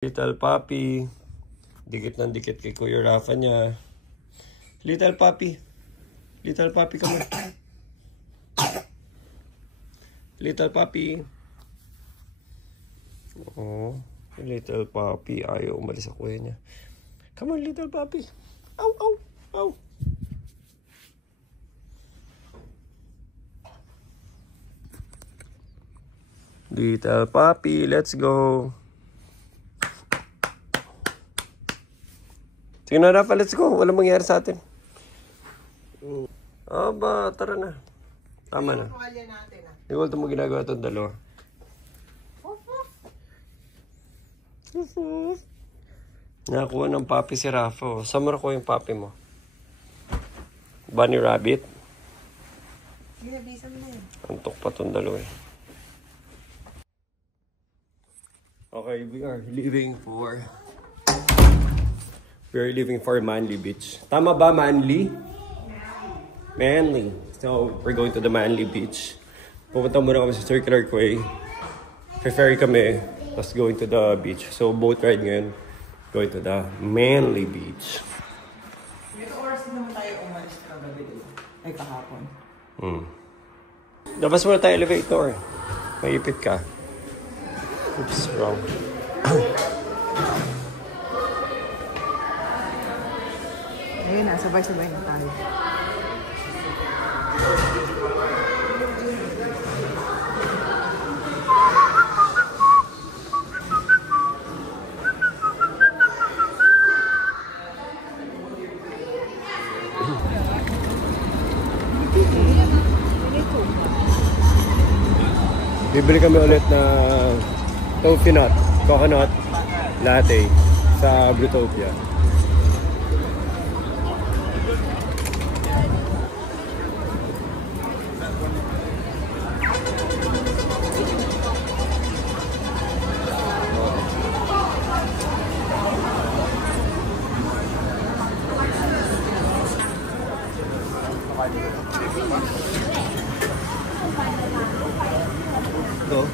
Little puppy. Dikit ng dikit kay Kuya Rafa niya. Little puppy. Little puppy, come on. Little puppy. Oh, little puppy. Ayaw umalis sa kuya niya. Come on, little puppy. Ow, ow, ow. Little puppy, let's go. Sige na, Rafa, let's go. Walang mangyari sa atin. Aba, tara na. Tama na. Hindi ko ito mo ginagawa itong dalawa. Nakakuha ng papi si Rafa. Saan mo nakuha yung papi mo? Bunny rabbit? Antok pa itong dalawa eh. Okay, we are leaving for Manly Beach. Tama ba, Manly? Manly. So, we're going to the Manly Beach. Pupunta muna kami sa Circular Quay. Ferry kami, tapos going to the beach. So, boat ride ngayon. Going to the Manly Beach. May oras naman tayo umalis kagabi doon. Ay, kahapon. Labas muna tayo elevator. Maipit ka. Oops, wrong. Ayun na, sabay-sabay na tayo. Bibili kami ulit na toffee nut, coconut latte sa Blutopia.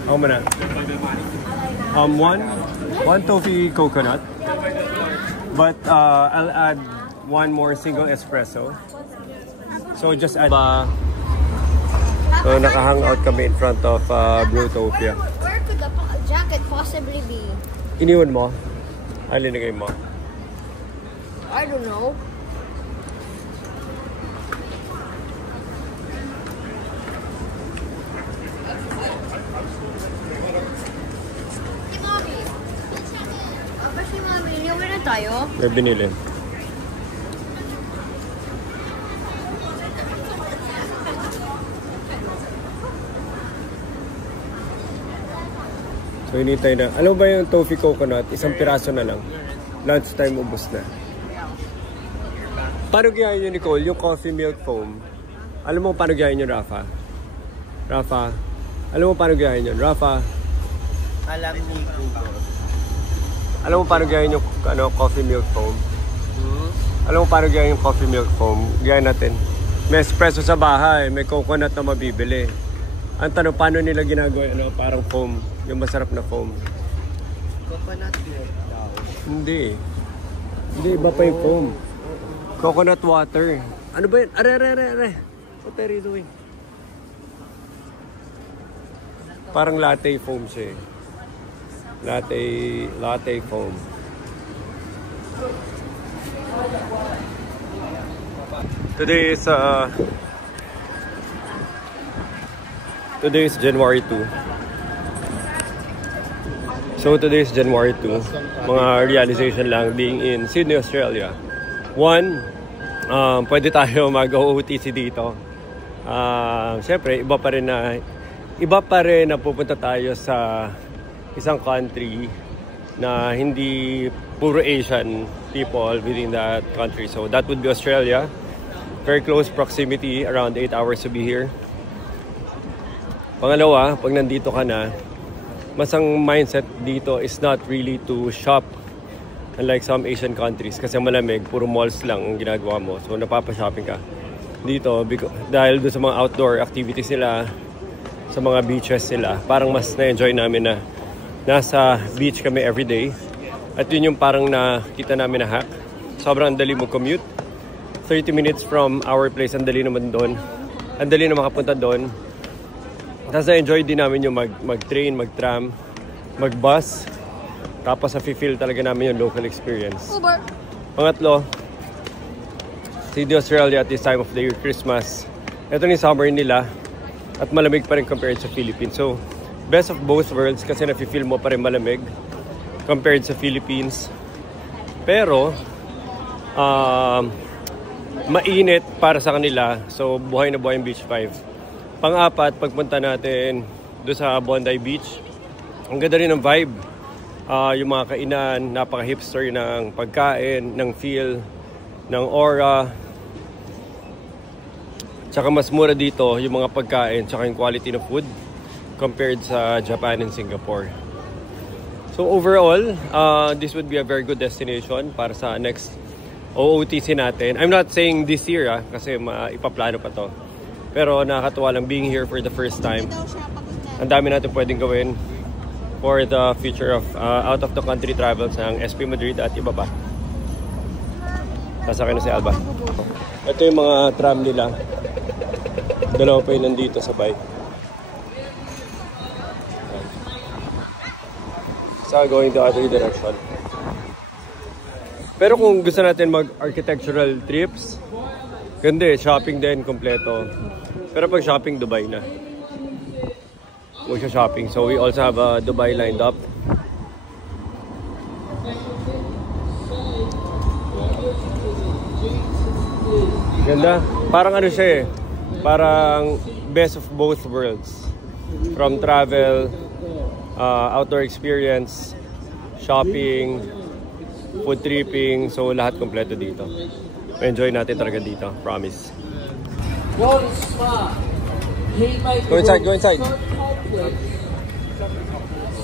How many? One toffee coconut, but I'll add one more single espresso. So just add. So naka-hangout kami in front of Blutopia. Where could the jacket possibly be? Iniwan mo? Alinagay mo? I don't know. Tayo? May binili. So hinintay na. Alam ba yung toffee coconut? Isang piraso na lang. Lunch time ubos na. Paano gayahin nyo, Nicole? Yung coffee milk foam. Alam mo paano gayahin nyo, Rafa? Rafa? Alam mo paano gayahin nyo? Rafa? Alam ni Google. Alam mo paano gayahin yung coffee milk foam? Alam mo paano gayahin yung coffee milk foam? Gayahin natin. May espresso sa bahay, may coconut na mabibili. Ang tanong, paano nila ginagawa parang foam? Yung masarap na foam. Coconut milk daw. Hindi. Hindi, iba pa yung foam. Coconut water. Ano ba yun? Are. What are you doing? Parang latte foam siya eh. Latte foam. Today is January 2. So today is January 2. Mga realization lang being in Sydney, Australia. One, pwede tayo mag-OOTC dito. Siyempre, iba pa rin na pupunta tayo sa isang country na hindi puro Asian people within that country. So that would be Australia. Very close proximity, around 8 hours to be here. Pangalawa, pag nandito ka na, mas ang mindset dito is not really to shop unlike some Asian countries kasi malamig, puro malls lang ang ginagawa mo. So napapa-shopping ka. Dito, dahil doon sa mga outdoor activities nila, sa mga beaches sila, parang mas na-enjoy namin na nasa beach kami everyday. At yun yung parang nakita namin na hack. Sobrang dali mo commute. 30 minutes from our place, ang dali naman doon. Ang dali na makapunta doon. Tapos na-enjoy din namin yung mag-train, mag-tram, mag-bus. Tapos na-feel talaga namin yung local experience. Uber. Pangatlo, Sydney, Australia at this time of the year, Christmas. Ito ni summer nila at malamig pa rin compared sa Philippines. So, best of both worlds kasi na-feel mo pa rin malamig compared sa Philippines. Pero, mainit para sa kanila. So, buhay na buhay yung Beach 5. Pang-apat, pagpunta natin doon sa Bondi Beach. Ang ganda rin ng vibe. Yung mga kainan, napaka-hipster ng pagkain, ng feel, ng aura. Tsaka mas mura dito yung mga pagkain, tsaka yung quality ng food compared sa Japan and Singapore. So overall, this would be a very good destination para sa next OOTC natin. I'm not saying this year kasi ipaplano pa to. Pero nakakatuwa lang being here for the first time. Ang dami natin pwedeng gawin for the future of out of the country travels ng SP Madrid at iba pa. Sasakay na si Alba. Ito yung mga tram nila. Dalawa pa yun nandito sa bike. So going the other direction. Pero kung gusto natin mag-architectural trips, ganda eh, shopping din, kompleto. Pero pag shopping, Dubai na. Huwag siya shopping. So we also have Dubai lined up. Ganda. Parang ano siya eh. Parang best of both worlds. From travel, outdoor experience, shopping, food tripping. So lahat kompleto dito. Enjoy natin talaga dito. Promise. Go inside, go inside.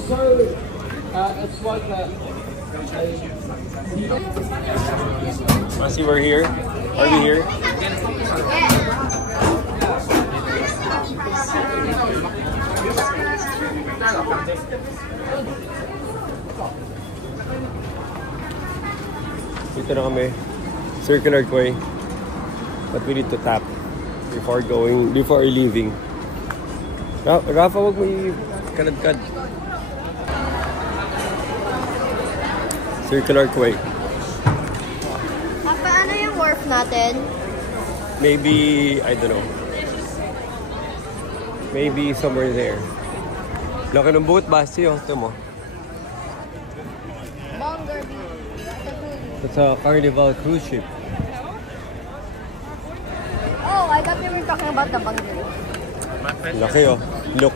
So, it's like see, we're here. Are we here? Dito na kami. Circular quay. But we need to tap before leaving. Rafa, wag mo i-kalad-kad. Circular quay. Papa, ano yung wharf natin? Maybe, I don't know. Maybe somewhere there. Laki ng boat, Basti, oh. Ito mo. Longer view. It's a Carnival cruise ship. Oh, I thought we were talking about the bungalow. Laki, oh. Look.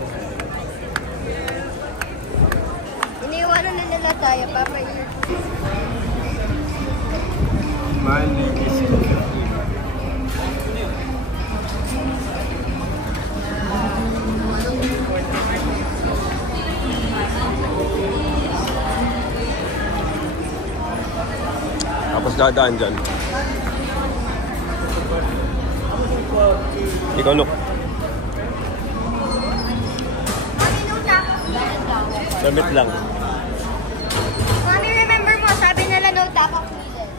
Iniwanan na nila tayo, Papa. Tapos dadaan dyan. Ikaw, look. Damit lang. Mami, remember mo, sabi nila no tapang needed.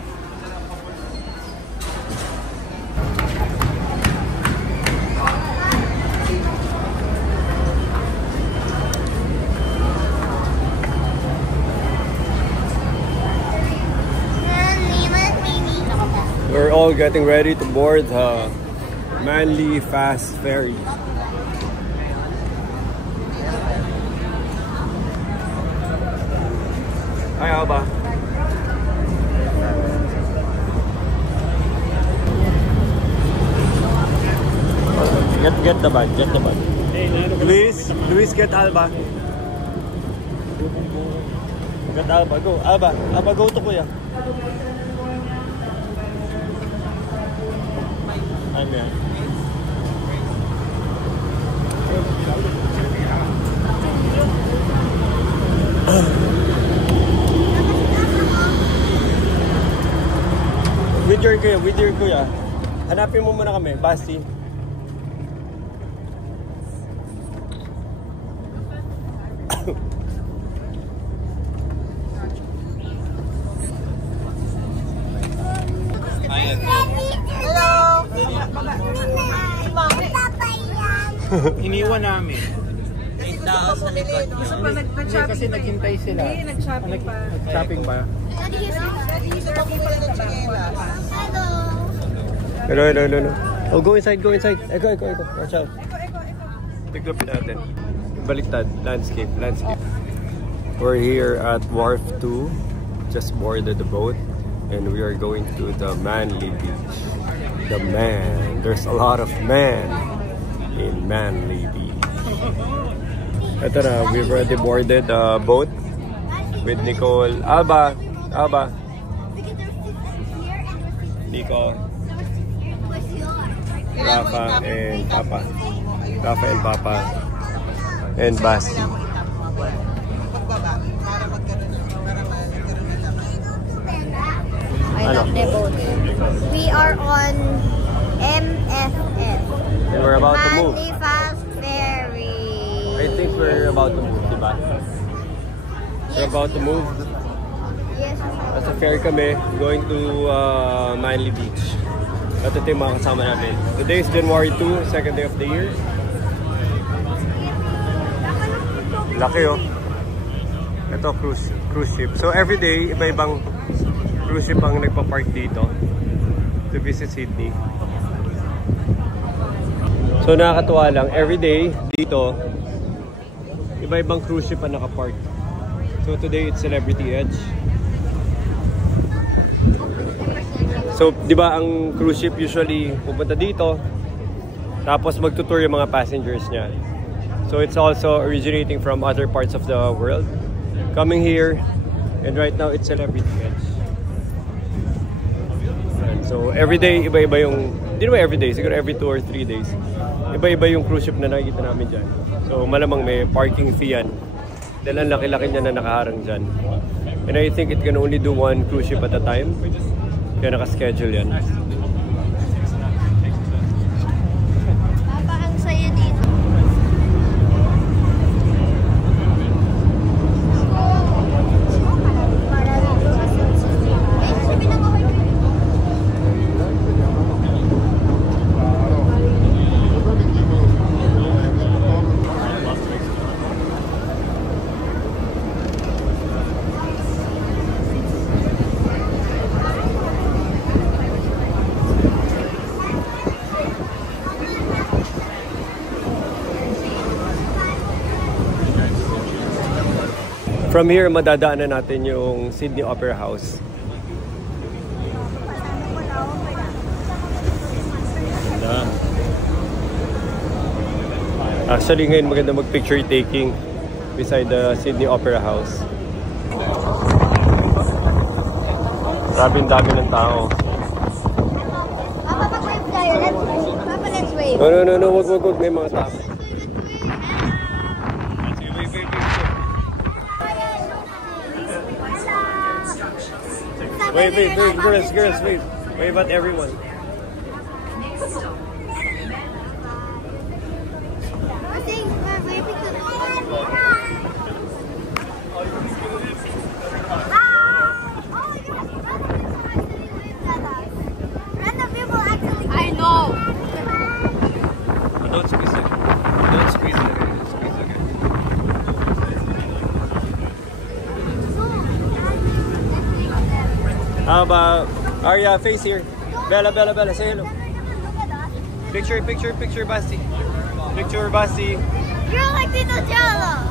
We're all getting ready to board the Manly Fast Ferry. Hi, Alba. Get the bag, get the bag. Luis, get Alba. Get Alba, go. Alba, go to Kuya. I'm here. With your kuya. Hanapin mo muna kami, Basti. Iniwan namin. Gusto pa nag-shopping Kasi naghintay sila. Hindi, nag-shopping pa. Nag-shopping ba? Hello. Oh, go inside. Eko. Watch out. Tiglapin natin. Baliktad. Landscape. We're here at Wharf 2. Just boarded the boat. And we are going to the Manly Beach. The man. There's a lot of men in Manly Beach. Ito na. We've already boarded the boat with Nicole. Alba. Nico. Rafa and Papa. And Basti. I love the boat. We are on MFF. And we're about to move. Manly Fast Ferry. I think we're about to move, diba? We're about to move. Yes. Nasa ferry kami, going to Manly Beach. At ito yung mga kasama namin. Today is January 2, second day of the year. Laki oh. Ito, cruise ship. So every day, iba-ibang cruise ship ang nagpa-park dito to visit Sydney. So nakakatuwa lang, every day dito, iba-ibang cruise ship ang nakapark. So today, it's Celebrity Edge. So, di ba ang cruise ship usually pupunta dito, tapos magtutour yung mga passengers niya. So, it's also originating from other parts of the world, coming here, and right now, it's Celebrity Edge. And so, every day, iba-iba yung, hindi naman every day, siguro every 2 or 3 days, iba-iba yung cruise ship na nakikita namin dyan. So, malamang may parking fee yan. Dahil ang laki-laki niya na nakaharang dyan. And I think it can only do 1 cruise ship at a time. Kaya naka-schedule yan. Papa, ang saya dito. From here, madadaanan natin yung Sydney Opera House. Actually, ngayon maganda mag-picture taking beside the Sydney Opera House. Dami ng tao. Papa, pag-wave tayo. Papa, let's wave. No, wag. May mga tao. Wave, girls, wave. Wave at everyone. I know. Don't squeeze it. Don't squeeze it. Squeeze it again. How about Arya, face here. Bella, say hello. Picture, Basti. Picture, Basti. You're like Tito Jello.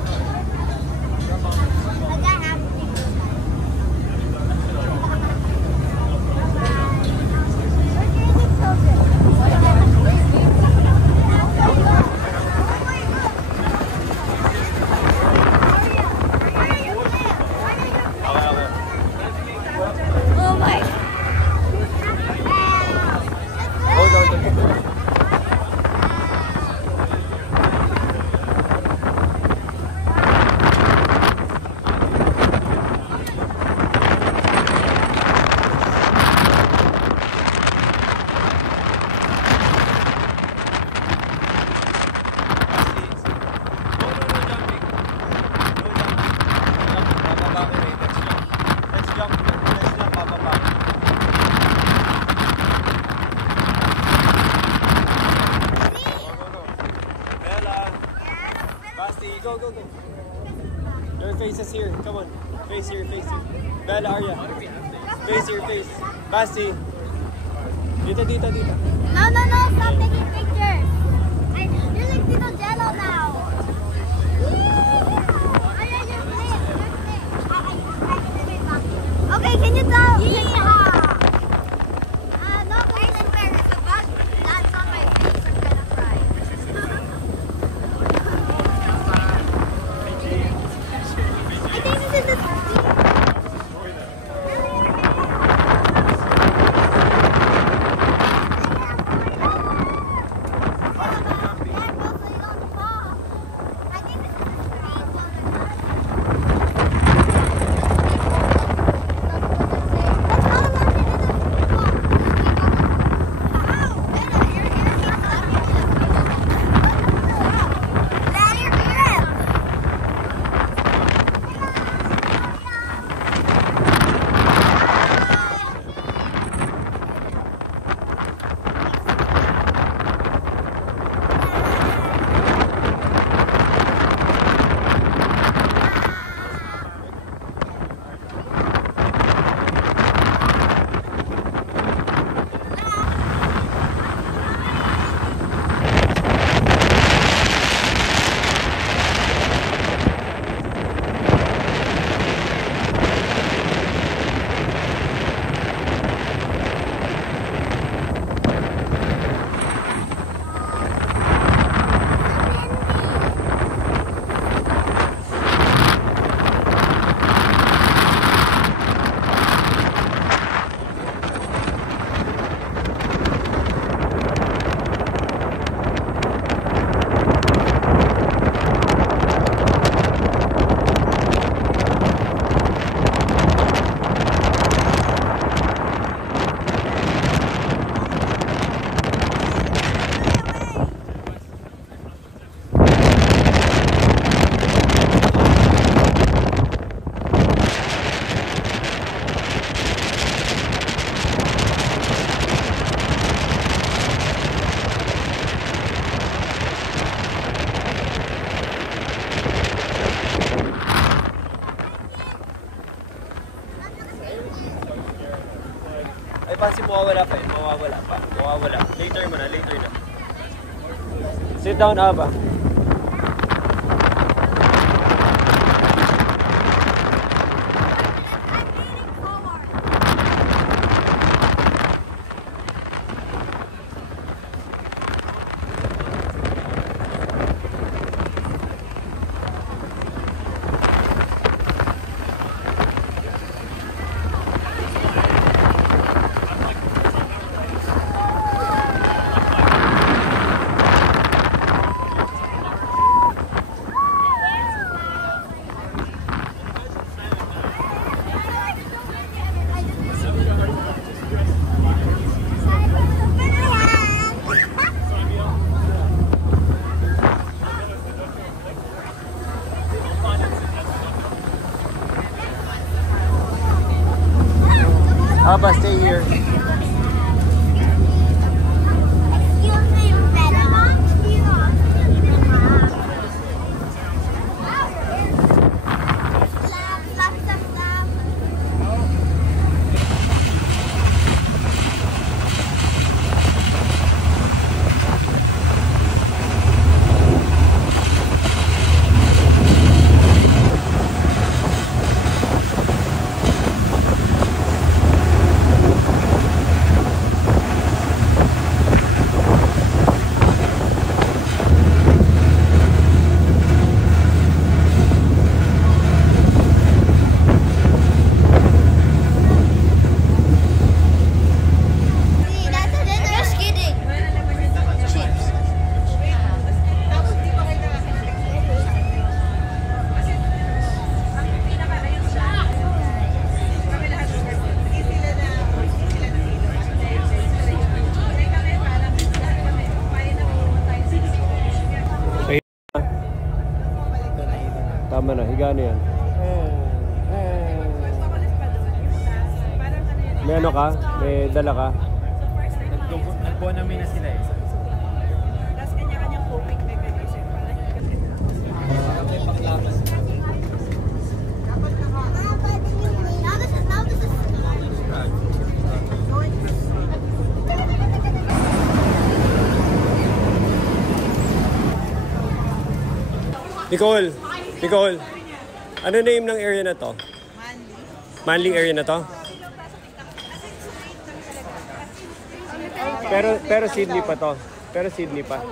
Oh my. Hold on the picture. go, go, go. Your face is here. Come on. Face here, face here. Bella, Arya. Face here, face. Basti. Dito, dito, dito. No, no, no. Stop taking pictures. You're like Tito Jello now. Okay, can you tell? Yeah. No, I swear, there's a bug that's on my face. I'm gonna cry. I think this is the Ay, Basti, mawawala pa yun. Mawawala pa. Mawawala. Later mo na, later na. Sit down, Aba. Aba, stay here. Excuse me, Bella. Stop, stop, stop, stop. See, that's a dinner. Just kidding. Chips. Tama na, higa na yan. May ano ka? May dala ka? Nagbuo namin na sila eh. Tapos kanya-kanyang coping mechanism. Nicole, ano name ng area na to? Manly area na to? Pero Sydney pa to. Pero Sydney pa.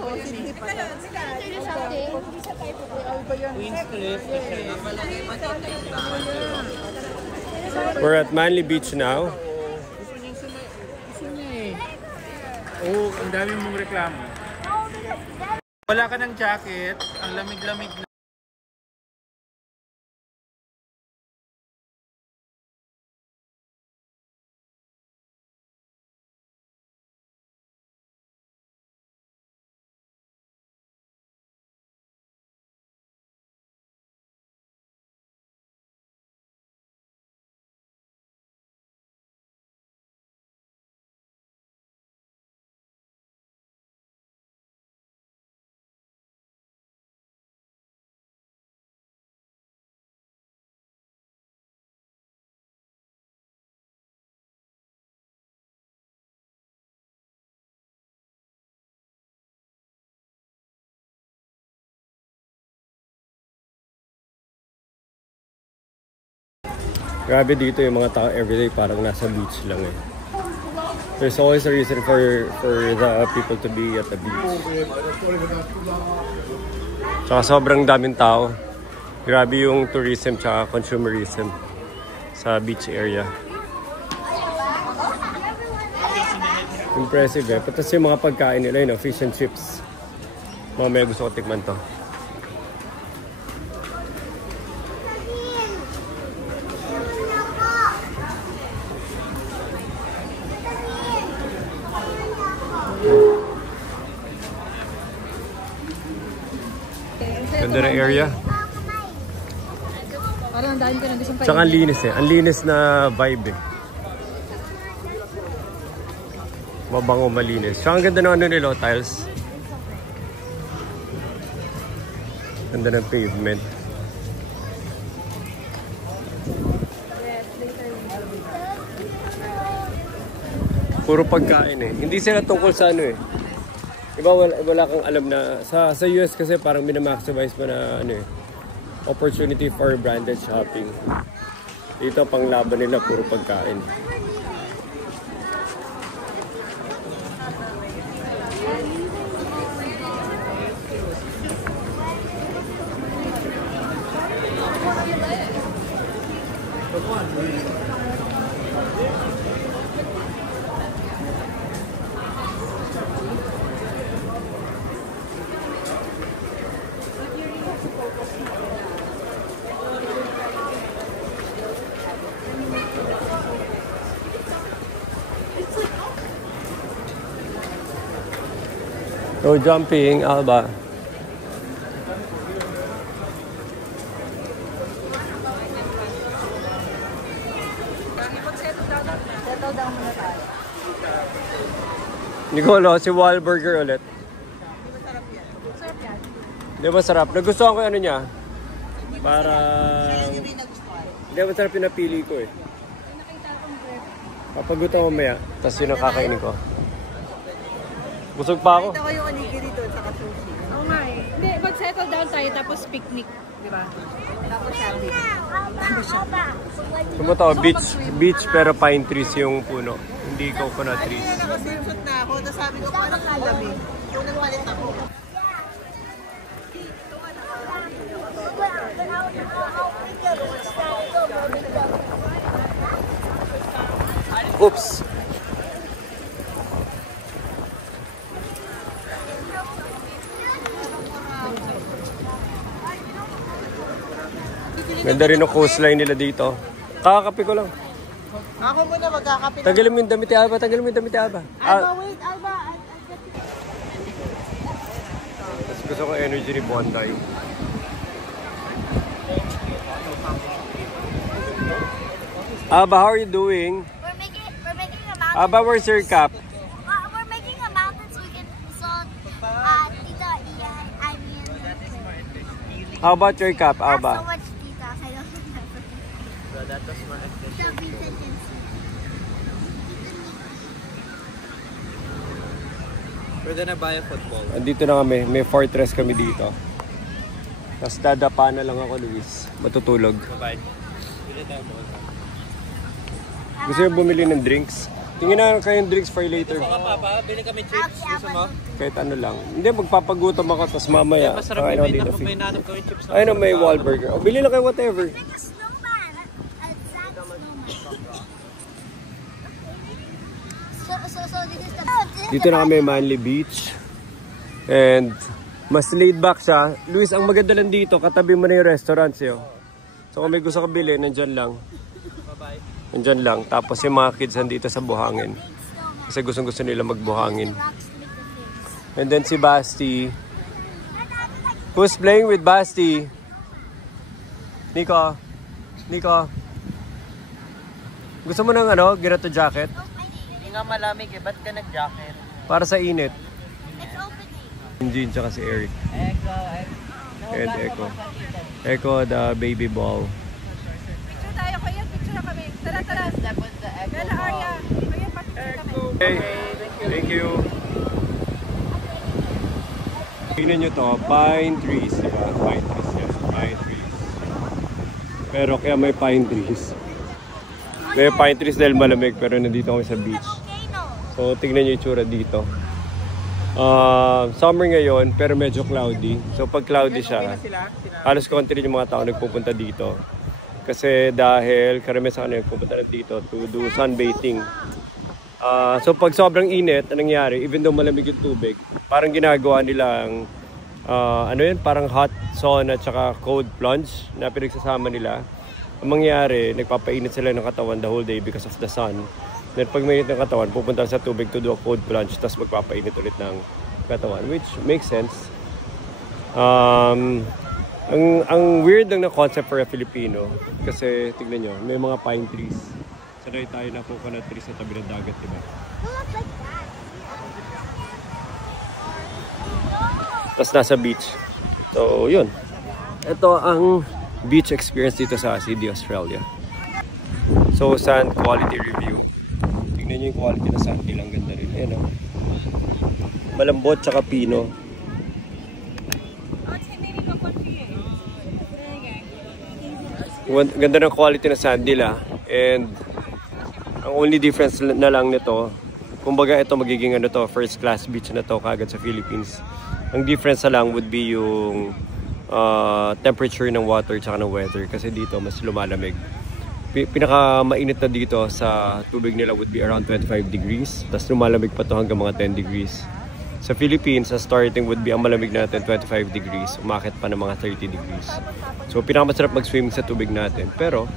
We're at Manly Beach now. Oo, ang dami mong reklamo. Wala ka ng jacket, ang lamig-lamig na. Grabe dito yung mga tao everyday parang nasa beach lang eh. There's always a reason for the people to be at the beach. Tsaka sobrang daming tao. Grabe yung tourism tsaka consumerism sa beach area. Impressive eh. Patas yung mga pagkain nila, fish and chips. Mamaya gusto ko tikman to. Ganda na area. Parang ang dami ko na gustong kainin. Tsaka ang linis eh. Ang linis na vibe eh. Mabango, malinis. Tsaka ang ganda ng ano nila, tiles. Ganda ng pavement. Puro pagkain eh. Hindi sila tungkol sa ano eh. Diba wala kang alam na sa US kasi parang minamaximize mo na ano eh, opportunity for branded shopping. Dito pang laban nila puro pagkain. So jumping, Alba. Nicolo, si Wahlburger ulit. Di ba sarap? Nagustuhan ko yung ano niya. Parang... Hindi ba sarap yung napili ko eh. Papagutom mamaya, tapos yun ang kakainin ko. Busog pa ako. Ito ko yung onigiri doon sa sushi. Oo nga eh. Hindi, mag-settle down tayo tapos picnic. Di ba? Tapos shopping. Sumuto, beach pero pine trees yung puno. Hindi coconut trees. Nakaswimsuit na ako, tapos sabi ko parang ang lamig. So nagpalit ako. Oops! Ganda rin ang coastline nila dito. Kakakape ko lang. Ako muna magkakape. Tagalin mo yung damit ni Alba. Tagalin mo yung damit ni Alba. Alba, wait, Alba. Gusto ko energy ni Bondi. Alba, how are you doing? We're making a mountain. Alba, where's your cup? We're making a mountain so we can Tita Iya, I mean. How about your cup, Alba? So much Tita, I don't remember. So that was my expectation. Pwede na buy a football. Andito na kami. May fortress kami dito. Tapos dadapa na lang ako, Luis. Matutulog. Bye-bye. Bili tayo po. Gusto nyo bumili ng drinks? Tingin na kayong drinks for later. Gusto ka, Papa? Bili kami chips. Gusto mo? Kahit ano lang. Hindi, magpapagutom ako. Tapos mamaya. Masarap kakain ako yung dito. may nanap kami chips. Ayun na, may Wahlburger. O, bili na kayo whatever. Like a snowman. A exact snowman. So this is the... Dito na kami, Manly Beach. And mas laid back siya. Luis, ang maganda lang dito, katabi mo na yung restaurants yun. So kung may gusto ka bili, nandyan lang. Bye-bye. Nandyan lang. Tapos yung mga kids nandito sa buhangin. Kasi gustong-gusto nila magbuhangin. And then si Basti. Who's playing with Basti? Nico? Nico? Gusto mo ng ano, girato jacket? Hindi nga malamig eh, ba't ka nag-jacket? Para sa init. It's opening. Jean tsaka si Eric. Echo. And Echo. Echo, the baby ball. Picture tayo, kuya. Picture na kami. Tara, tara. Bella Arya. Kuya, pa-picture kami. Okay, thank you. Tingnan nyo to, pine trees, diba? Pine trees, yes, pine trees. Pero kaya may pine trees. May pine trees dahil malamig, pero nandito kami sa beach. So, tingnan nyo yung itsura dito. Summer ngayon, pero medyo cloudy. So, pag cloudy siya, halos konti rin yung mga tao nagpupunta dito. Kasi dahil karamihan sa kanila nagpupunta rin dito to do sunbathing. So, pag sobrang init, anong nangyari, even though malamig yung tubig, parang ginagawa nilang, ano yun, parang hot sauna at saka cold plunge na pinagsasama nila. Ang mangyari, nagpapainit sila ng katawan the whole day because of the sun. Then pag mainit ng katawan, pupunta sa tubig to do a cold plunge, tapos magpapainit ulit ng katawan, which makes sense. Ang weird lang na concept for a Filipino, kasi tignan nyo, may mga pine trees. Sanay tayo na coconut trees sa tabi ng dagat, diba? Tapos nasa beach. So, yun. Ito ang beach experience dito sa Sydney, Australia. So, sand quality review. Tignan nyo yung quality na sand. Ilang ganda rin. Ayan o. Malambot tsaka pino. Ganda ng quality na sand nila. And ang only difference na lang nito, kumbaga ito magiging ano to, first class beach na to kagad sa Philippines. Ang difference na lang would be yung temperature ng water tsaka ng weather, kasi dito mas lumalamig. Pinaka mainit na dito sa tubig nila would be around 25 degrees, tapos lumalamig pa to hanggang mga 10 degrees. Sa Philippines, sa starting would be ang malamig natin 25 degrees, umakit pa ng mga 30 degrees. So pinakamasarap mag-swimming sa tubig natin. Pero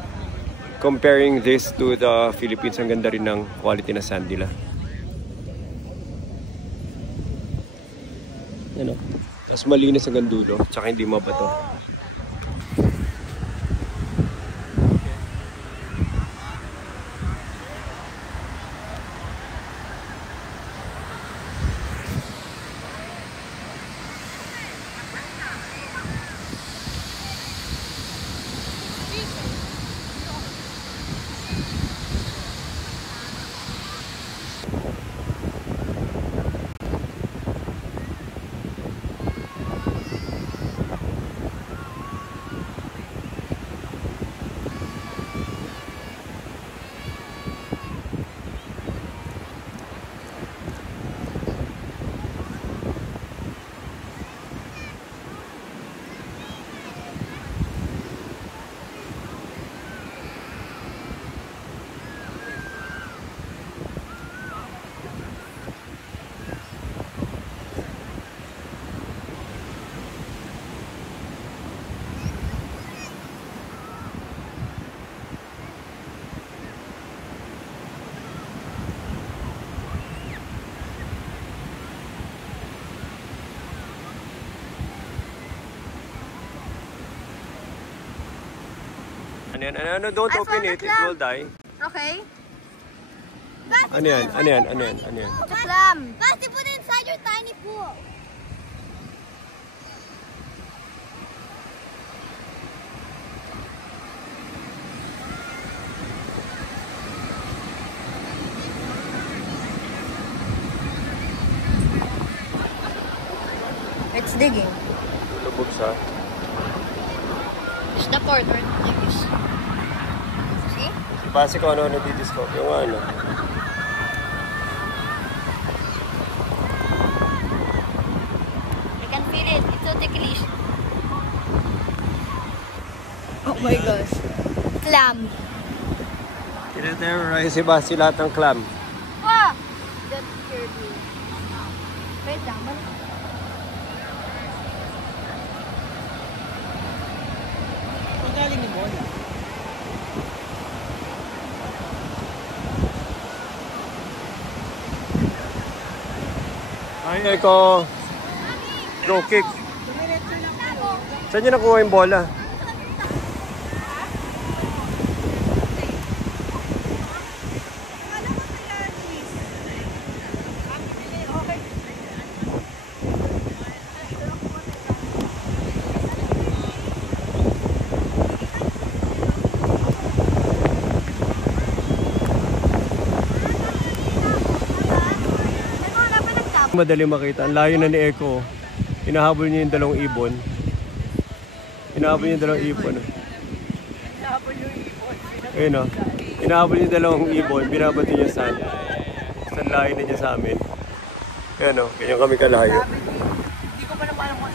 comparing this to the Philippines, ang ganda rin ng quality na sand nila. Ano? Tapos malinis hanggang dulo, tsaka hindi mabato. Ano, don't open it, it will die. Okay. Ano yan? Ano yan? Ano yan? Ano yan? It's a clam. Basti, put it inside your tiny pool. It's digging. Lubog siya. It's the quarter degrees. See? Base ko ano nagdi-discover yung ano. I can feel it. It's so ticklish. Oh my gosh. Clam. Tine-terrorize si Basi lahat ng clam. Wow! That scared me. Wait lang. Ang galing ni Bola. Ay, Eko. Throw kick. Saan niyo nakuha yung bola? Madali makita. Ang layo na ni Eko. Hinahabol niya yung dalawang ibon. Hinahabol niya yung dalawang ibon. Ayun o. Hinahabol niya yung dalawang ibon. Binabati niya sa amin. Sa layo na niya sa amin. Ayun o. Ganyan kami kalayo. Hindi ko pa naman alam kung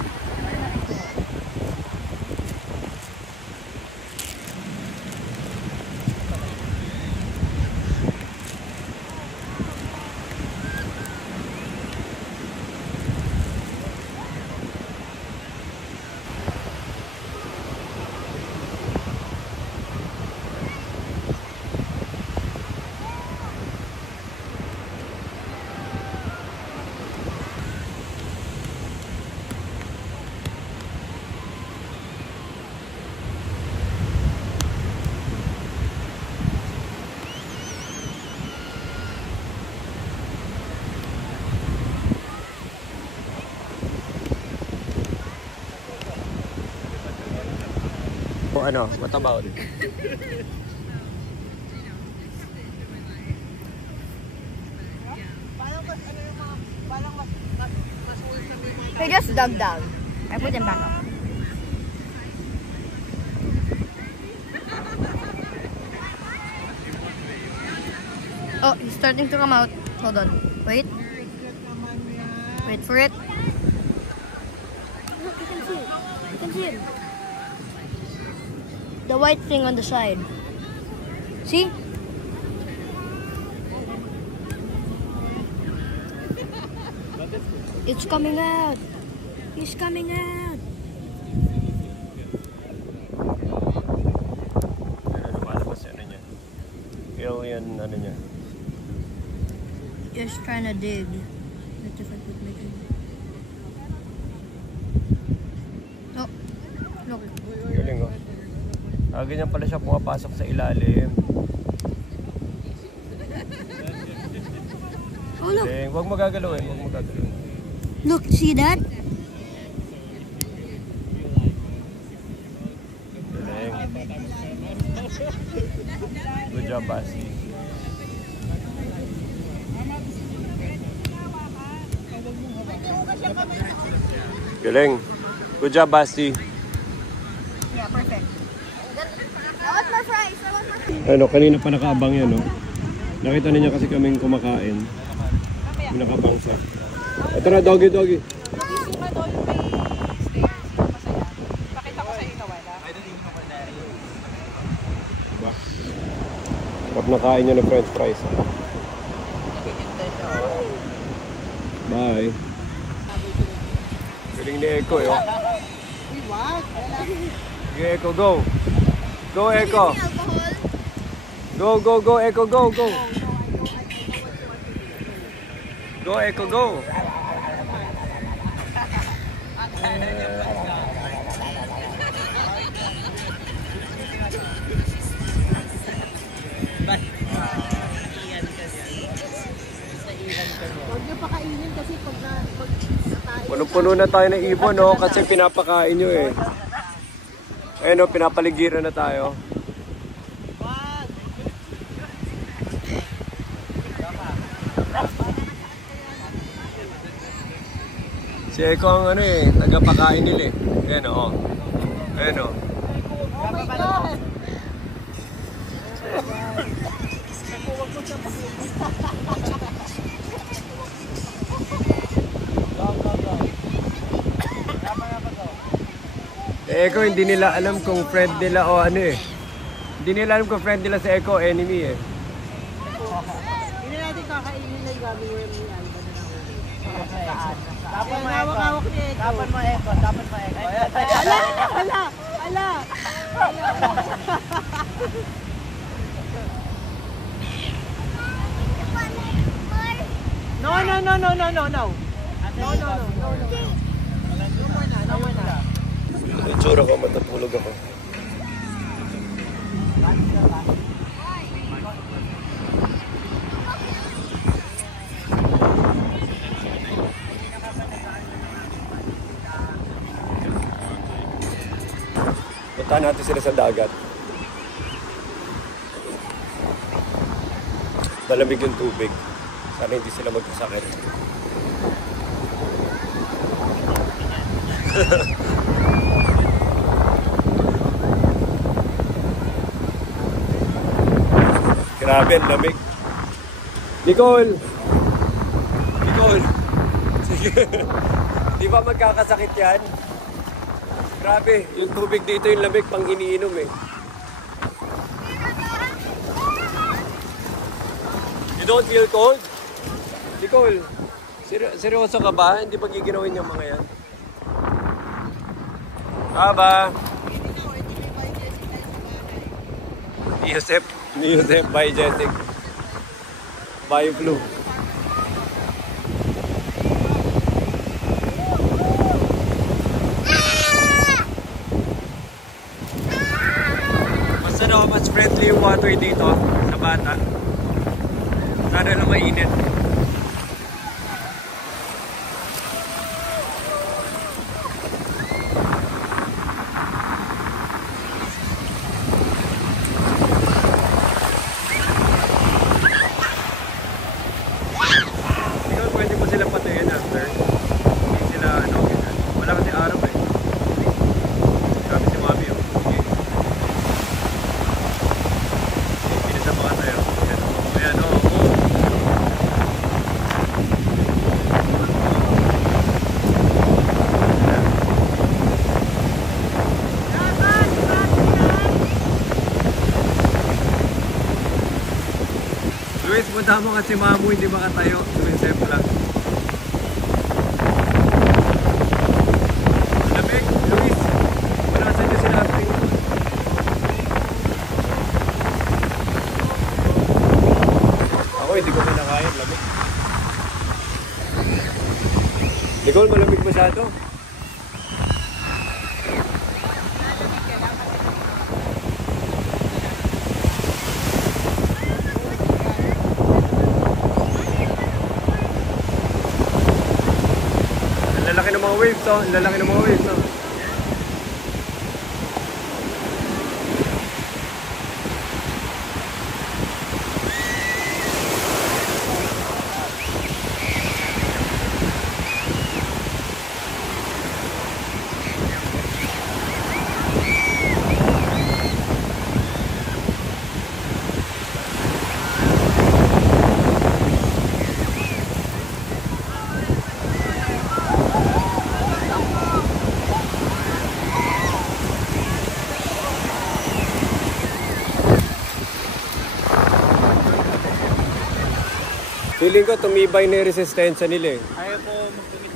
Ano? What about? They just dug down. I put them back up. Oh, he's starting to come out. Hold on. Wait. Wait for it. Look, you can see it. You can see it. The white thing on the side. See? It's coming out. He's coming out. Lumalabas yung ano niya. Alien ano niya. Just trying to dig. Let's see if I put my thing. Oh, look. Galing o. Ganyan pala siya pumapasok sa ilalim. Oh, look. Galing. Huwag magagalawin. Huwag magagalawin. Look, see that? Galing. Good job, Basi. Galing. Good job, Basi. Yeah, perfect. I want more fries. I want more fries. Ano, kanina pa nakaabang yan, no? Nakita niya kasi kaming kumakain. Nakabangsa. Ito na, doggy. Pakita ko sa inyo wala. Diba? Kapag nakain nyo ng french fries. Bye. Galing ni Eko, eh. Sige, Eko, go. Go, Eko. Go, Eko, go. Go, Eko, go. Punong-puno na tayo ng ibon, no? Kasi pinapakain nyo, eh. Ayun, no? Pinapaligiran na tayo. Si Eko ang ano, eh. Tagapakain nila, eh. Ayun, oh. Ayun, oh. Eko, hindi nila alam kung friend nila o ano eh. Hindi nila alam kung friend nila si Eko, enemy eh. Hindi natin kakainin na yung gagawin ni Alba na lang. Dapat mo hawak-hawak ni Eko. Dapat mo Eko. Ala! No. Itsura ko, matutulog ako. Puntahan natin sila sa dagat. Malamig yung tubig. Sana hindi sila magkasakit. Grabe, ang lamig. Nicole! Sige. Di ba magkakasakit yan? Grabe, yung tubig dito yung lamig pang iniinom eh. You don't feel cold? Nicole, seryoso ka ba? Hindi pa giginawin yung mga yan? Aba! Ni Joseph by Jessic. By Flu. Mas friendly yung water dito sa bata. Sana lang mainit. Ikaw, pwede mo sila patayin after. Hindi sila ganyan. Wala kasi araw eh. Sabi si Mami yun. Ayan o. Luis, punta mo kasi Mamu, hindi makatayo. Luis, F lang. Lamig, Luis. Wala sa inyo sila. Ako, hindi ko kinakain. Lamig. Nicole, malamig masyado. Ang lalaki ng mga waves, oh. Ang lalaki ng mga waves, oh. Feeling ko tumibay na yung resistensya nila eh. Ayaw ko magtumit.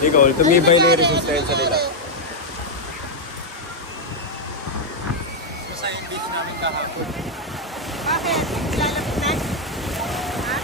Nicole, tumibay na yung resistensya nila. Basta yung beach namin kahapon. Bakit? Lalapitan? Ha?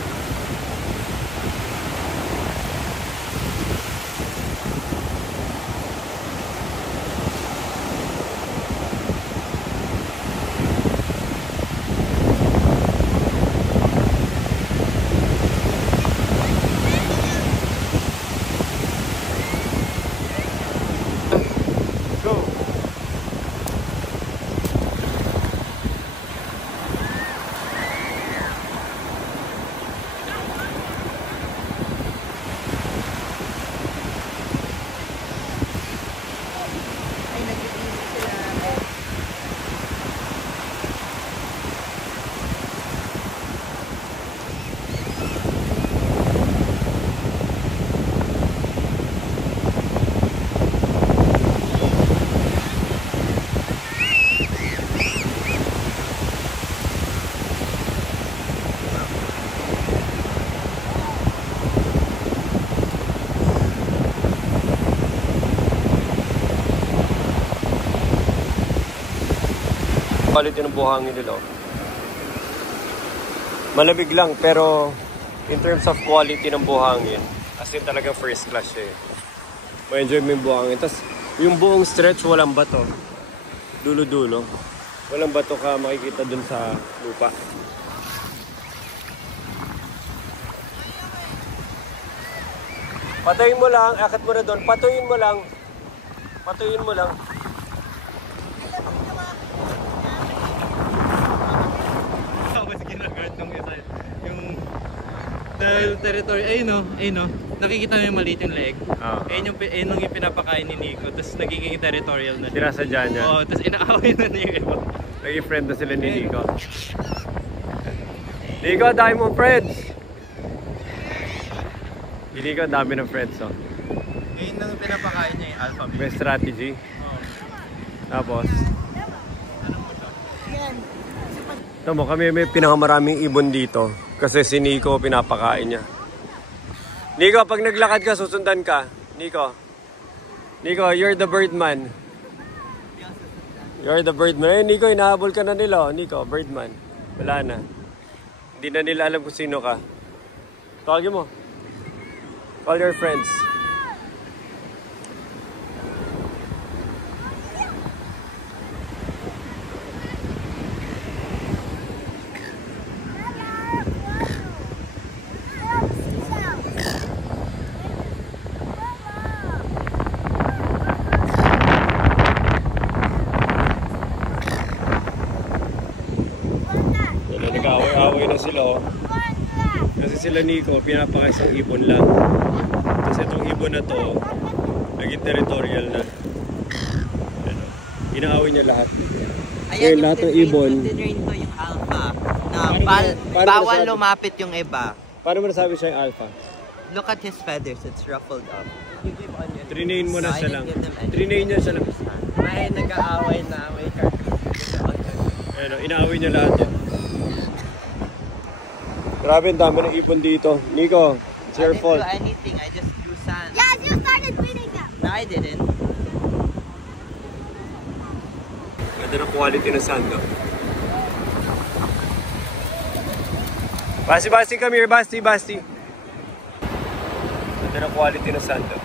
Quality ng buhangin nila. Malamig lang, pero in terms of quality ng buhangin, as in talagang first class siya eh. Ma-enjoy mo yung buhangin. Tapos yung buong stretch, walang bato. Dulo-dulo. Walang bato ka makikita dun sa lupa. Patayin mo lang, akit mo na doon. Patuyin mo lang. Patuyin mo lang. Tapos ginagard nung isa. Yung territory, ayun no. Nakikita mo yung maliit yung leg. Ayun yung pinapakain ni Nico. Tapos nagiging territorial na. Sinasadya niya. Oo, tapos inaaway na niya yung iba. Naging friend na sila ni Nico. Nico, dami mong friends! Nico, dami ng friends, oh. Ayun ang pinapakain niya yung alpha male. May strategy. Tapos, tamo kami may pinakamaraming ibon dito kasi si Nico pinapakain niya. Nico, pag naglakad ka, susundan ka. Nico, you're the birdman. You're the birdman. Eh, Nico, hinahabol ka na nila. Nico, birdman. Wala na. Hindi na nila alam kung sino ka. Tawagin mo. Call your friends. Nag-away na sila, oh. Kasi sila Nico, pinapakaisang ibon lang. Kasi itong ibon na to, naging territorial na. Ano, inaaway niya lahat. Ayan, lahat ng ibon. Tinrain ko yung alpha. Na paano bawal nasabi? lumapit yung iba. Paano mo nasabi siya yung alpha? Look at his feathers, it's ruffled up. Trinain mo na I siya didn't lang. give them any. Trinain niya siya lang. May nag-aaway na may Ano, inaaway niya lahat yan. Grabe, ang dami ng ibon dito. Nico, it's your fault. I didn't do anything, I just threw sand. Yes, you started beating them. No, I didn't. Ganda ng quality ng sand, no? Basti, come here, Basti. Ganda ng quality ng sand, no?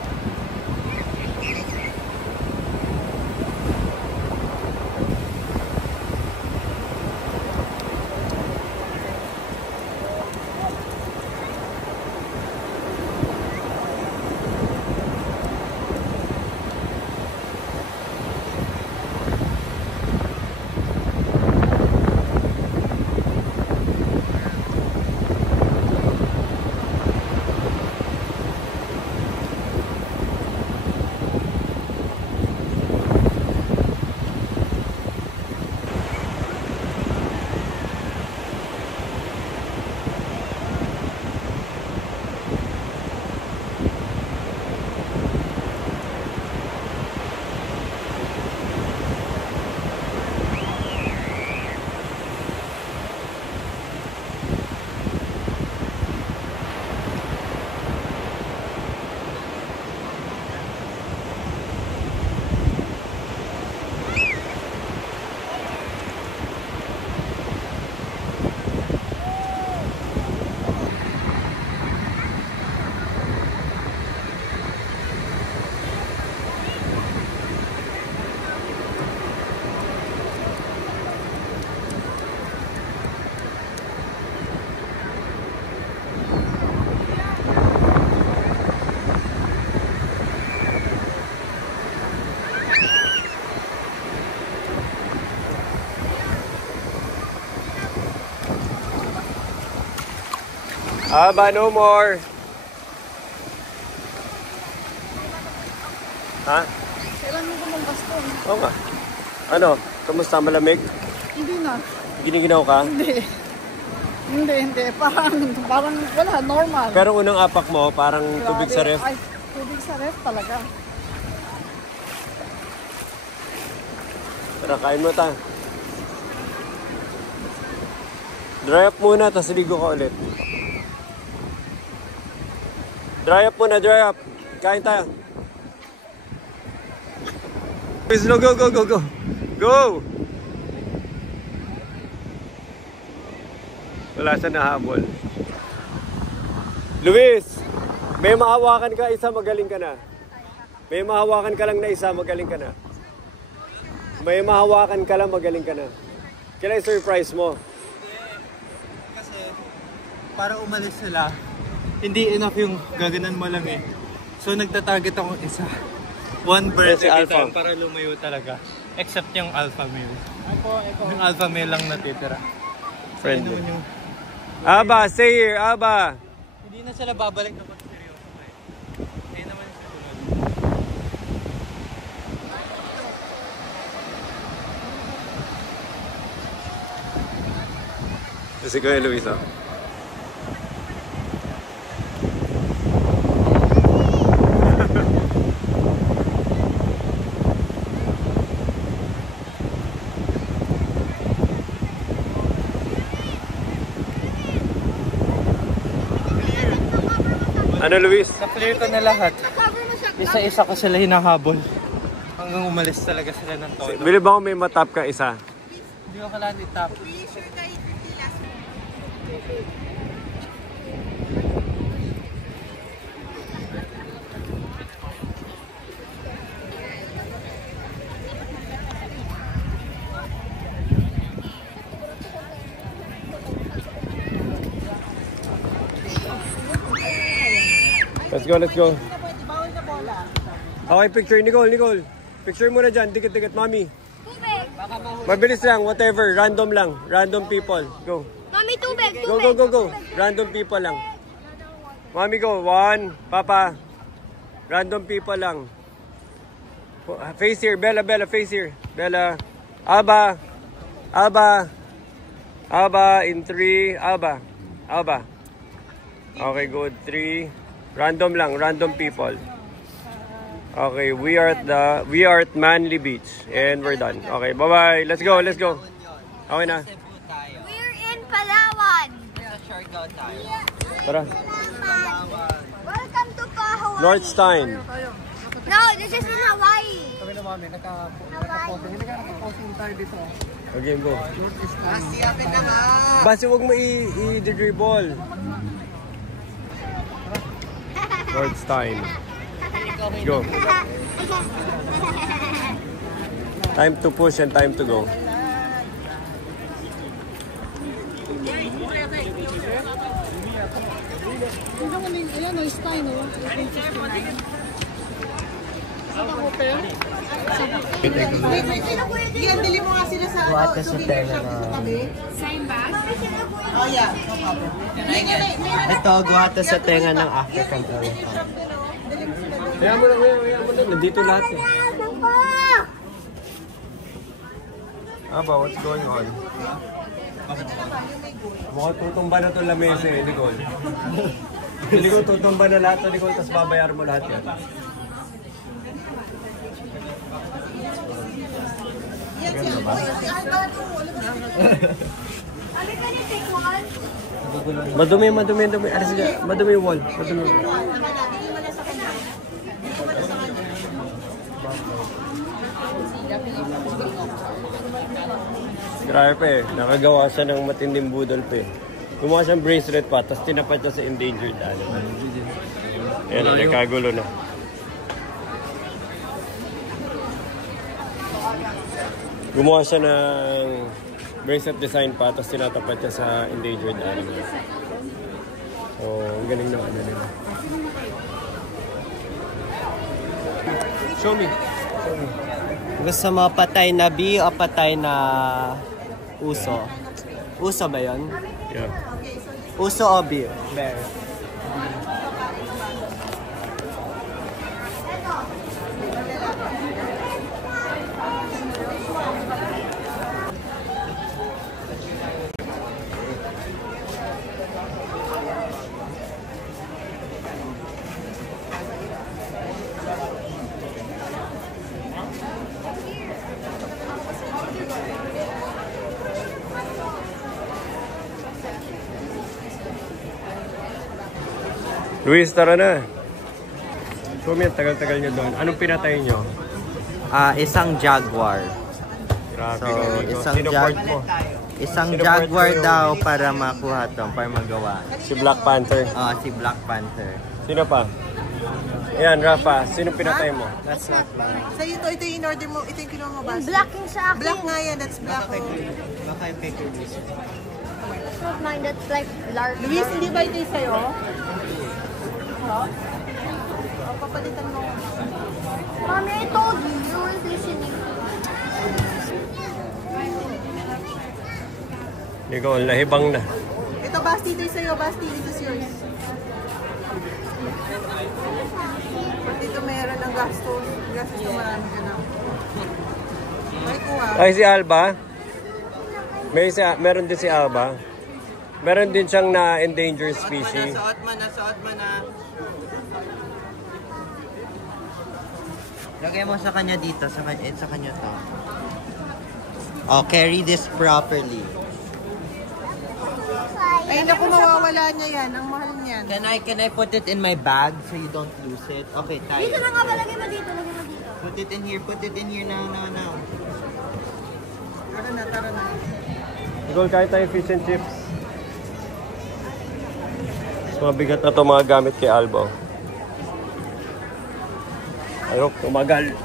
Aba, no more. Ha? Kailan mo lumabas ko? Oo nga. Ano? Kamusta? Malamig? Hindi na. Giniginaw ka? Hindi. Parang wala, normal. Pero unang apak mo, parang tubig sa ref. Ay, tubig sa ref talaga. Tara, kain mo ta. Dry up muna, tapos ligo ka ulit. Dry up muna, dry up. Kain tayo. Go, go, go, go, go. Go! Wala siya nahabol. Luis, may mahawakan ka isa, magaling ka na. May mahawakan ka lang na isa, magaling ka na. May mahawakan ka lang, magaling ka na. Kailan surprise mo? Kasi, para umalis sila, hindi enough yung gaganan mo lang eh. So, nagtatarget akong isa. One bird Si every alpha. time para lumayo talaga. Except yung alpha male. Yung alpha male lang natitira. Friendly. Ayun naman yung, Aba, stay here, Aba. hindi na sila babalik na seryoso eh. Ayun naman yung susunod. Kasi ko yung Luis, oh. Ano, Luis? Na-clear ko na lahat. Isa-isa ko sila hinahabol. Hanggang umalis talaga sila ng todo. Bili ba kung may matap ka isa? Hindi ko kailangan itap. Let's go, let's go. Okay, picture. Nicole. Picture mo na dyan. Dikit-dikit, mami. Tubig. Mabilis lang, whatever. Random lang. Random people. Go. Mami, tubig. Go. Random people lang. Mami, go. 1. Papa. Random people lang. Face here. Bella, face here. Bella. Aba. In 3. Aba. Okay, good. 3. Random lang. Random people. Okay, we are at Manly Beach. And we're done. Okay, bye-bye. Let's go. Okay na. We're in Palawan. Tara. Welcome to Hawaii. Northstein. No, this is in Hawaii. Okay, go. Basta huwag mo i-dribble. Northstein. Go. Time to push and time to go. Yan, bili mo nga sila sa souvenir shop sa tabi. Same bag? Oh yeah, no problem. Ito, guhata sa tenga ng African elephant. Kaya mo na. Nandito lahat eh. Aba, what's going on? Mukhang tutumba na itong lamesa eh, Nicole. Hindi ko tutumba na lahat ito, Nicole, tapos babayar mo lahat yan. Madumi. Ano siya? Madumi yung wall. Grabe eh. Nakagawa siya ng matinding budol pa eh. Gumawa siyang bracelet pa, tapos tinapat siya sa endangered animal. Ayan, nagkagulo na. Gumawa siya ng bracelet design pa, tapos tinatapat siya sa endangered animal. So, ang galing na ano nila. Show me. Gusto mo patay na bee o patay na uso? Uso ba yun? Yeah. Uso o bee? Bear. Luis, tara na. Show me, tagal-tagal nyo doon. Anong pinatay nyo? Isang jaguar. Grabe So, ka, Nico. isang Sino jag- part mo? Isang Sino jaguar first daw para makuha to, para magawa. Si Black Panther. Si Black Panther. Sino pa? Ayan, Rafa. Sino pinatay mo? That's not bad. Sa ito yung in-order mo, ito yung kinuha mo ba? Black yung sa akin. Black nga yan, that's black. Baka yung kay Luis. That's not mine, that's like large. Luis, hindi ba ito yung sa'yo? O, papalitan mo. Mommy, I told you, you weren't listening. Nicole, lahibang na. Ito, Basti, ito yung sa'yo. Basti, ito is yours. Pag dito mayroon ng gastos. Gastos na marami ka na. May kuha. Ay, si Alba? Meron din si Alba. Meron din siyang na-endangered species. Suot mo na. Lagay mo sa kanya dito, sa kanya to. Oh, carry this properly. Ay, naku, mawawala niya yan. Ang mahal niyan. Can I put it in my bag so you don't lose it? Okay, tie Dito it. na nga ba? Lagay mo dito, lagay mo dito. Put it in here now. Tara na. Nicole, kahit tayo fish and chips. Mas mabigat na ito mga gamit kay Alba. Ayok, tumagal.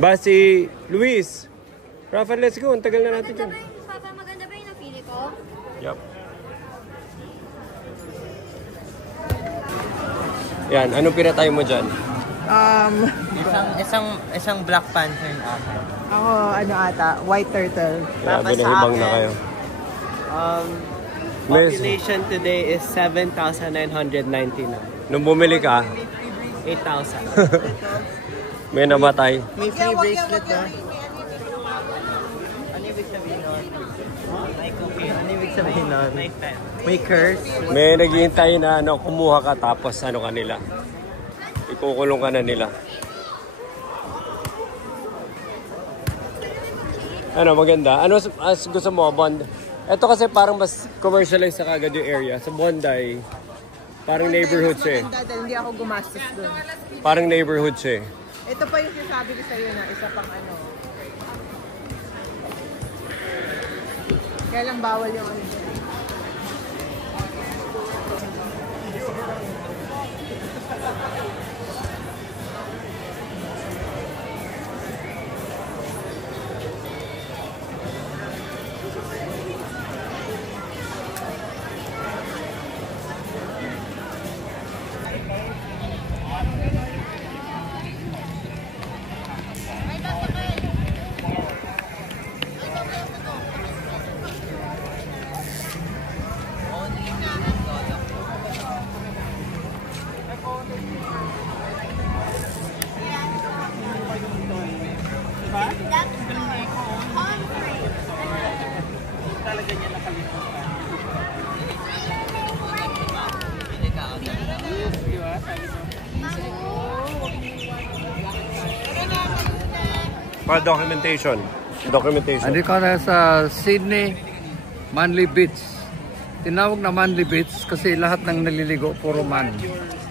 Ba si Luis? Rafa, let's go. Ang tagal na natin dyan. Papa, maganda ba yung napili ko? Yup. Yan, anong pinatay mo dyan? Isang Black Panther na akin. Ako, white turtle. Grabe, nahibang na kayo. Population today is 7,999. Nung bumili ka, 8,000. may namatay. May free bracelet na. Ano ibig sabihin nun? Ano ibig sabihin nun? May curse? May naghihintay na kumuha ka tapos kanila. Ikukulong ka na nila. Ano, maganda. Ano as gusto mo, Bond? Ito kasi parang mas commercialize sa kagad yung area. Sa Bondi, parang neighborhood siya eh. Dahil hindi ako gumastos dun. Parang neighborhood siya eh. Ito pa yung sinasabi ko sa'yo na isa pang ano. Kaya lang bawal yung ano. Para documentation. Andi ka na sa Sydney, Manly Beach. Tinawag na Manly Beach kasi lahat ng naliligo puro man.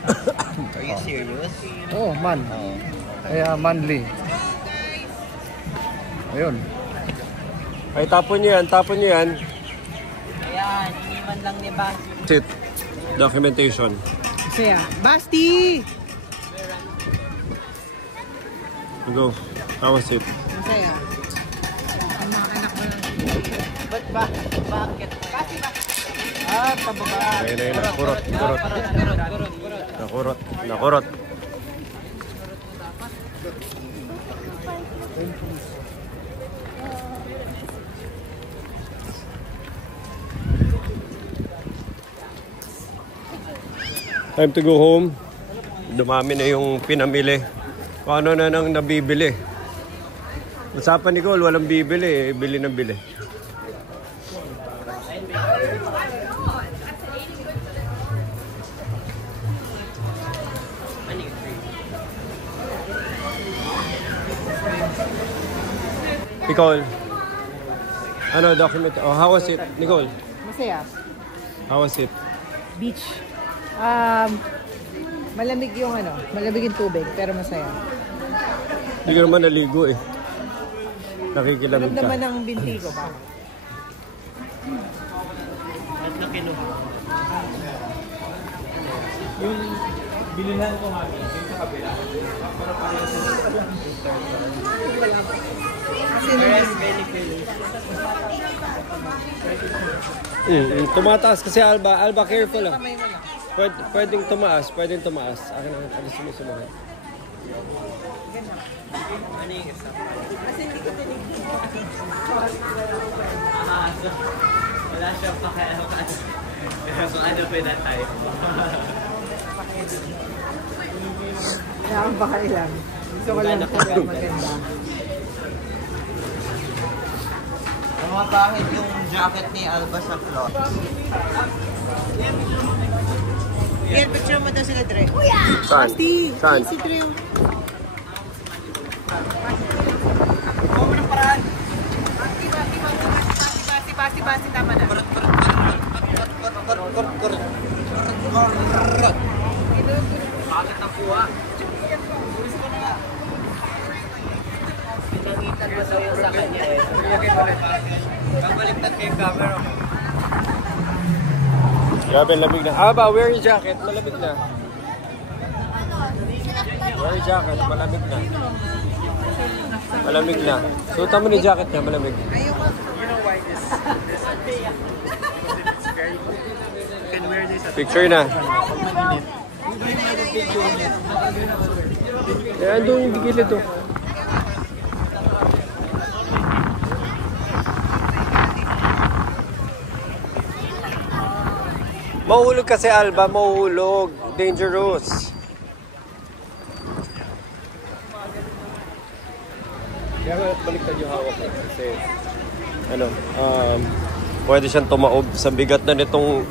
Are you serious? Oh, man. Kaya Manly. Ayun. Ay, tapon nyo yan. Ayan, iniman lang ni Basti. Sit. Documentation. Masaya. Basti! Go. How was it? Masaya. Ang mga anak mo lang. Ba't ba? Bakit? Kasi ba? Pababa. Ayun. Nakurot. Time to go home. Dumami na yung pinamili. Paano na nang nabibili? Usapan ni Cole, walang bibili eh. Bili na bili. Nicole, ano document? Oh, how was it, Nicole? Masaya. How was it? Beach. Malamig yung malamig yung tubig, pero masaya. Hindi ka naman naligo eh. Nakikilamig Alam ka. naman ang binti ko ba? Yung bilihan ko kami, yung sa kabila. Para parang sa Tumataas kasi Alba. Alba, careful ah. Pwedeng tumaas. Akin na, alis mo sumahan. Wala siyang pakialam kung ano pinatay. Wala akong pakailan. Gusto ko lang po maganda. Ang mga pangit yung jacket ni Alba sa floor. Yan, picture mo daw sila, Dre. Saan? Saan? Si Dre. Basi, tama na. Bakit ang kuha? Pinangitan mo daw yung sa kanya eh. Kabaliktad kay camera mo. Grabe, lamig na. Aba, wear your jacket. Malamig na. Wear your jacket. Malamig na. Malamig na. Suotan mo ni jacket niya. Malamig. Picture na. Eh, andun yung bigil ito. Mahulog kasi Alba, mahulog. Dangerous. Kaya nga baliktad yung hawak ko kasi pwede siyang tumaob sa bigat na nitong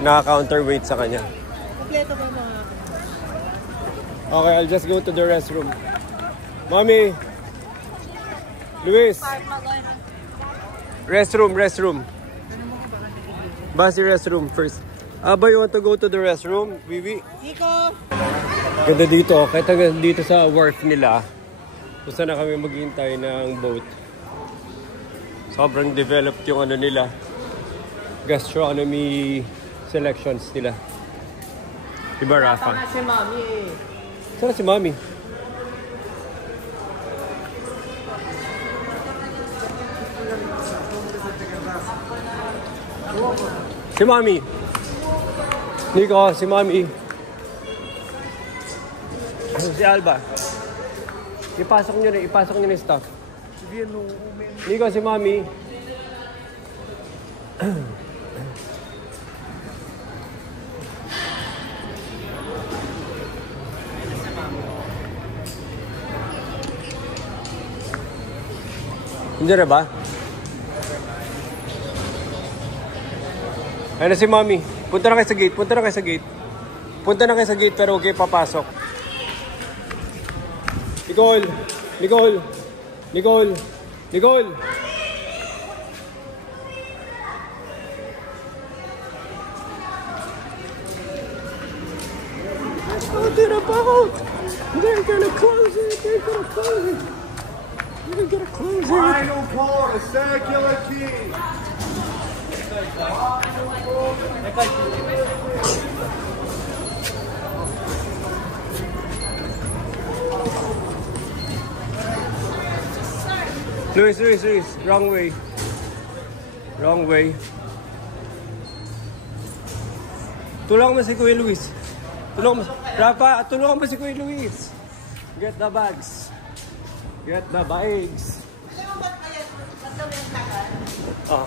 naka-counterweight sa kanya. Kompleto ba mga... Okay, I'll just go to the restroom. Mommy! Luis! Restroom. Basi restroom first. Aba, you want to go to the restroom? Vivi? Nico! Ganda dito. Kahit hanggang dito sa wharf nila, kung saan na kami maghintay ng boat. Sobrang developed yung ano nila. Gastronomy selections nila. Diba, Rafa? Tama si Mami eh. Saan si Mami? Si Mami. Nico, si Mami. Si Alba. Ipasok nyo na yung stuff. Nico, si Mami. Hindi na ba? Ayun na si Mami. Punta na kayo sa gate. Pero okay, papasok. Nicole! Oh, they're about! They're gonna close it! Final call to Circular Key. Luis, wrong way. Tulungan mo si Kuya Luis. Rafa, tulungan mo si Kuya Luis. Get the bags. Oh.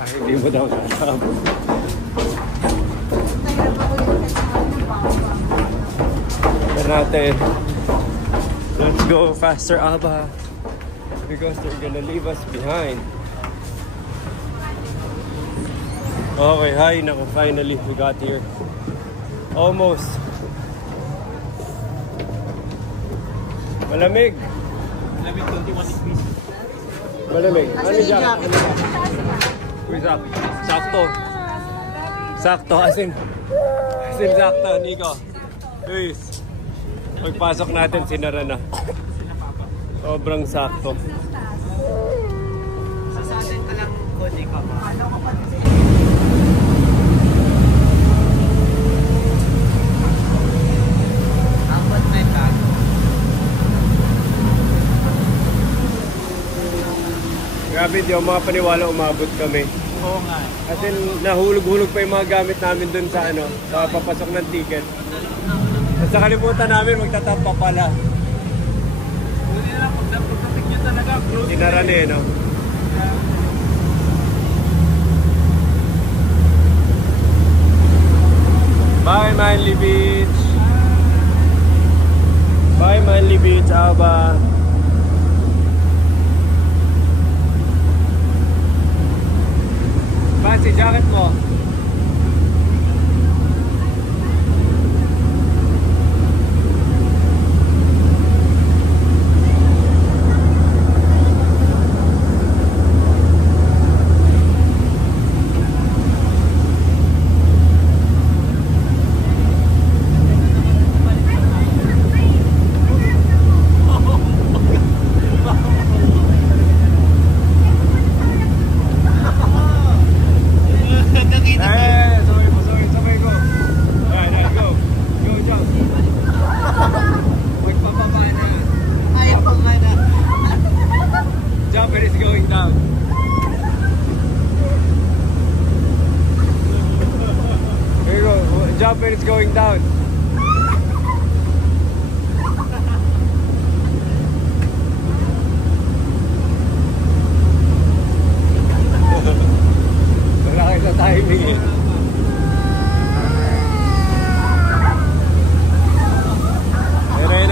Ay, hindi mo daw kasama. Natin. Let's go faster, Abba, because they're gonna leave us behind. Okay, hi, naku, finally we got here. Almost. Malamig. 21 degrees. Malamig. Ano jacket? Where's up? Sakto, as in sakto, Nico. Luis, pagpasok natin, sinara na. Sobrang sakto. Sasatin ka lang ko, Nico. Grabe, di ako makapaniwala umabot kami. Oo nga. As in, nahulog-hulog pa yung mga gamit namin dun sa sa papasok ng ticket. At sa kalimutan namin, magtatap pa pala. Hindi na, pagdating nyo talaga, bro. Sinara na no? Bye, Manly Beach! Bye, Manly Beach, Aba! Fancy jacket mo? Jumper is going down. Wala kayo sa timing eh. Ayun.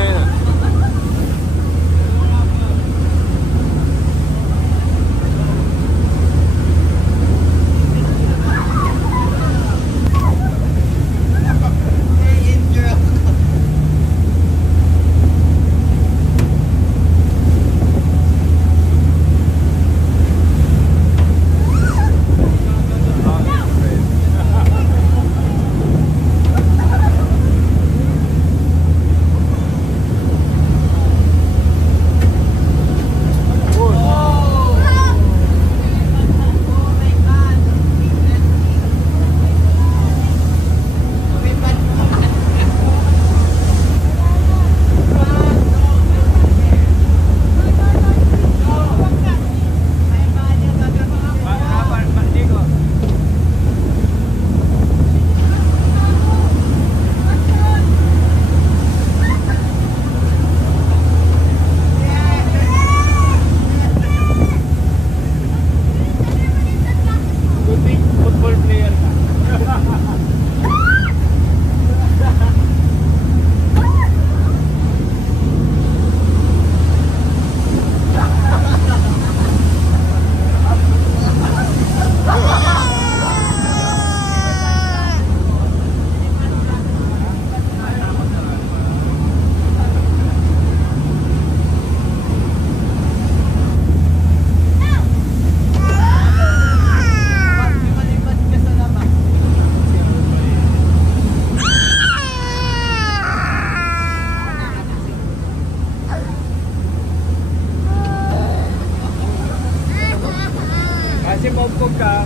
Kasi maumpog ka.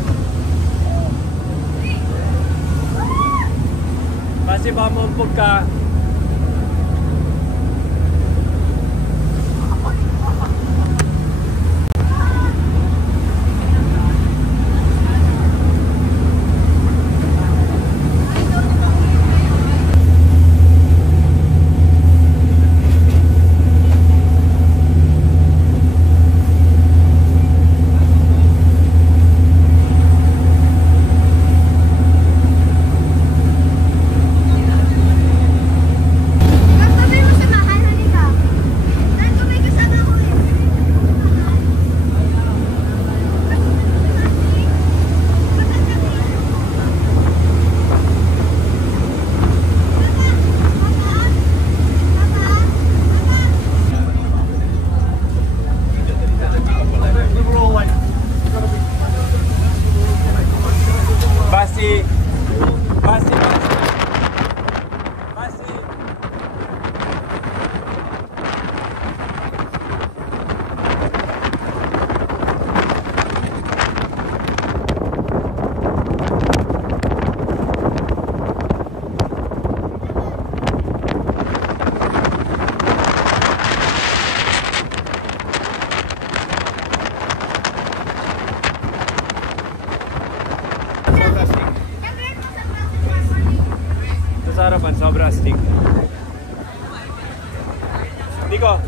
Kasi ba maumpog ka? Nico.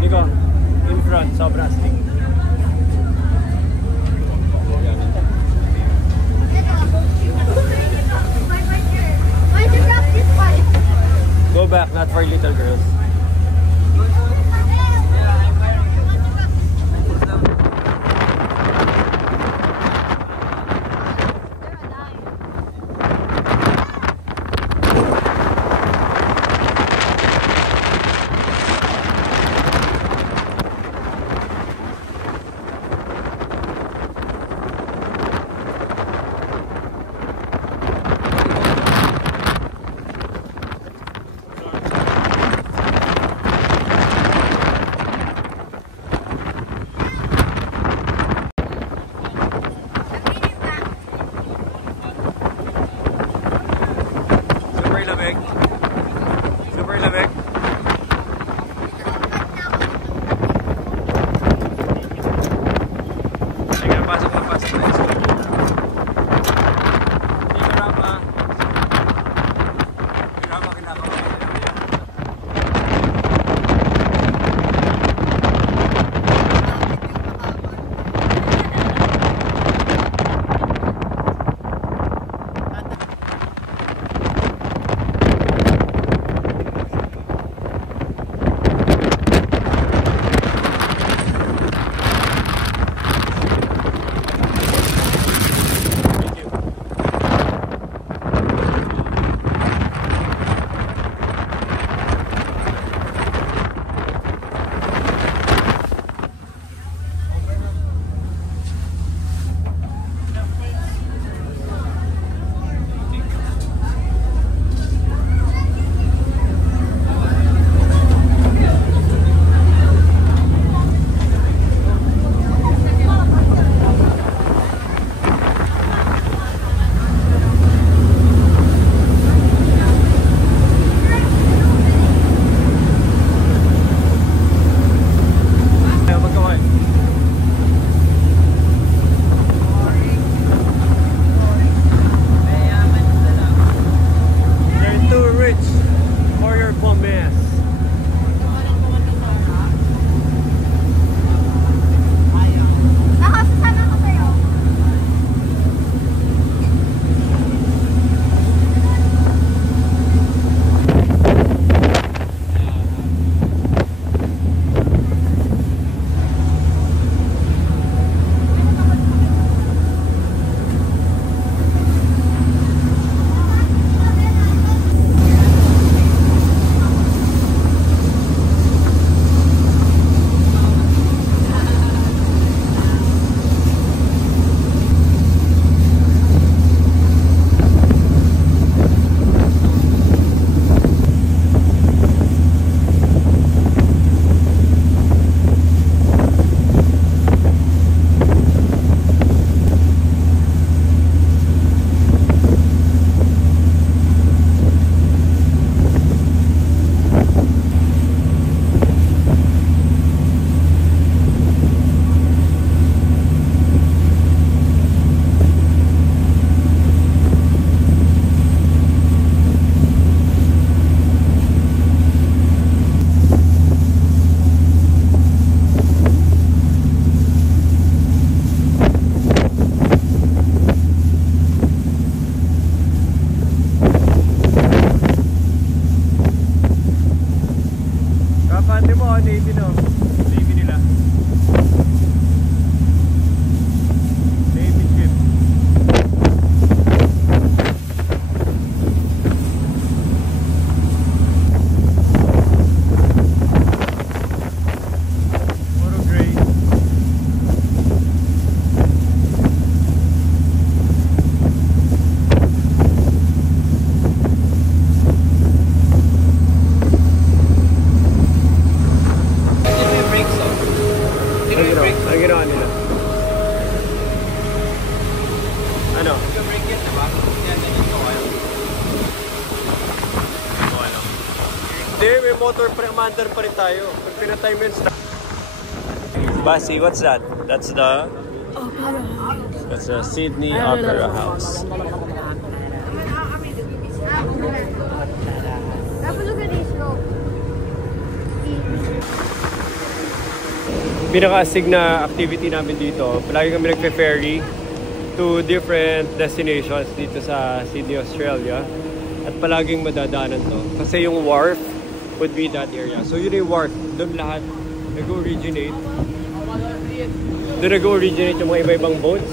Nico. In front. Sobra astig. Why did you grab this one? Go back, not for little girls. Super lamig. Sige, pasok na pasok na. Hindi ka rama. Hindi rama kinakaroon. Navy, no? Navy nila. Navy ship. Puro gray. Ang ginawa nila. Ano? Hindi, may motor commander pa rin tayo. Pag pinatay mo yun, Basi, what's that? That's the Sydney Opera House. Have a look at these, look. pinaka-astig na activity namin dito. Palagi kami nagpe-ferry to different destinations dito sa Sydney, Australia. At palaging madadaanan to. Kasi yung wharf would be that area. So yun yung wharf. Doon lahat nag-originate. Doon nag-originate yung mga iba-ibang boats.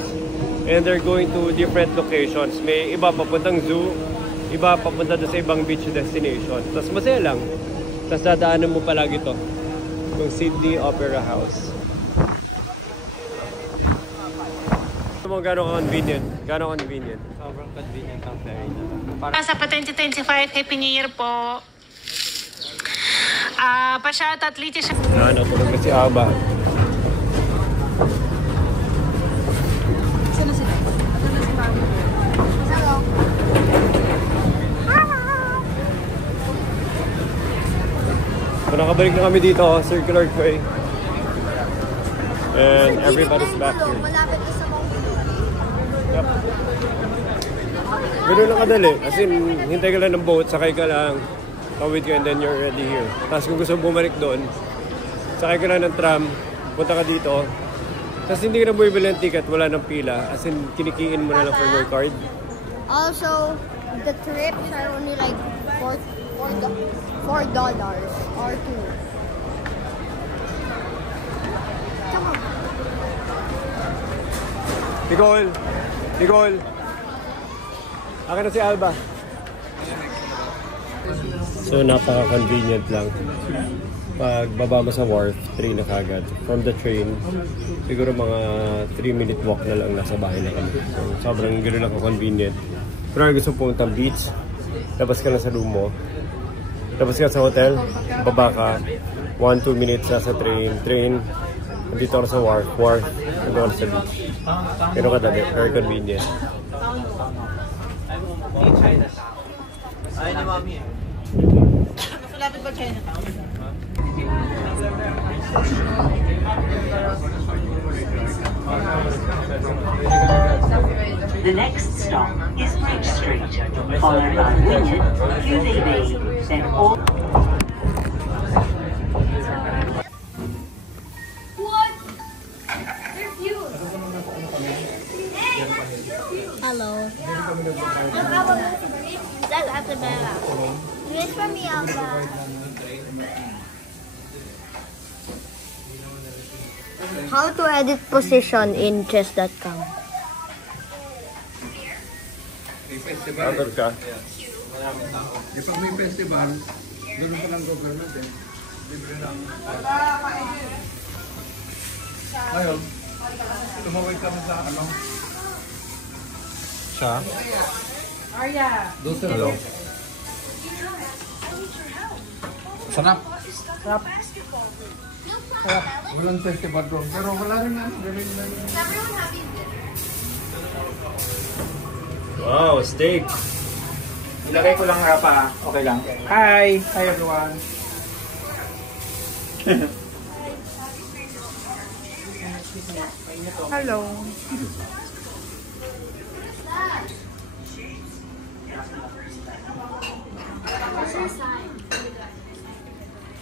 And they're going to different locations. May iba papuntang zoo. Iba papunta doon sa ibang beach destination. Tapos masaya lang. Tapos dadaanan mo palagi to. Yung Sydney Opera House. Gano'ng convenient? Gano'ng convenient? Sobrang convenient ang ferry na. Sa pa 2025, Happy New Year po. Pa-shout out Lichi siya. Tulog na si Aba. Sino sila? Ito na si Mami. Hello. So nakabalik na kami dito, Circular Quay. And everybody's back here. Malapit na sa Yep. Ganun lang kadali. As in, hintay ka lang ng boat, sakay ka lang, tawid ka, and then you're already here. Tapos kung gusto mo bumalik doon, sakay ka lang ng tram, punta ka dito. Tapos hindi ka na bumibili ng ticket, wala ng pila. As in, kinikiin mo na lang from your card. Also, the trips are only like $4 or $2. Come on. Nicole! Akin na si Alba. So, napaka-convenient lang. Pag baba mo sa wharf, 3 na kagad. From the train, siguro mga 3-minute walk na lang nasa bahay na kami. So, sobrang gano'n lang ka-convenient. Pero gusto pumunta ang beach, labas ka na sa room mo. Labas ka sa hotel, baba ka, 1-2 minutes na sa train, nandito ako sa wharf, nandito ako sa beach. Pero kadali, very convenient. Ay, na mami eh. Malapit ba Chinatown? The next stop is Bridge Street, followed by Wynyard, UVB, then all... Hello. That's at the Bella. This for me, Alba. How to edit position in chess.com. Ator ka? Di pag may festival, gano'n pa lang government eh. Libre lang. Ngayon, tumawag kami sa ano? Siya? Arya. Doon sa hello. Sarap. Sarap. Walang festival doon. Pero wala rin ano. Gano'n lang. Wow, steak! Ilagay ko lang rapa. Okay lang. Hi! Hi everyone! Hello.